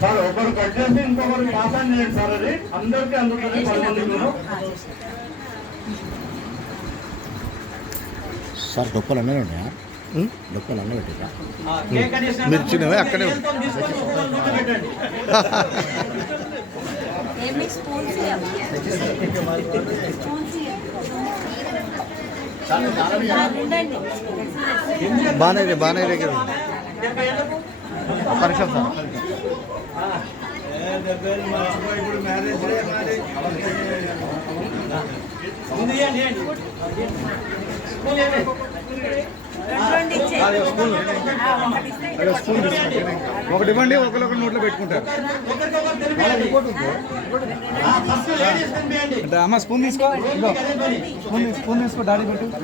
Sir ఒకరు cut చేసి ఇంకొకరు పాస్ చేయండి సార్. అది అందరికీ అందుతుంది 10 మంది సార్. డొక్కలు అన్నీ ఉన్నాయా? డొక్కలు అన్నీ పెట్టిరా మీరు చిన్నవే అక్కడే బాగానే బాగానే దగ్గర ఒక్క నిమిషం సార్. ఒకటి ఇవ్వండి, ఒకరికొకరు నోట్లో పెట్టుకుంటారు. అంటే అమ్మ స్పూన్ తీసుకో, స్పూన్ తీసుకో, డాడీ పెట్టు.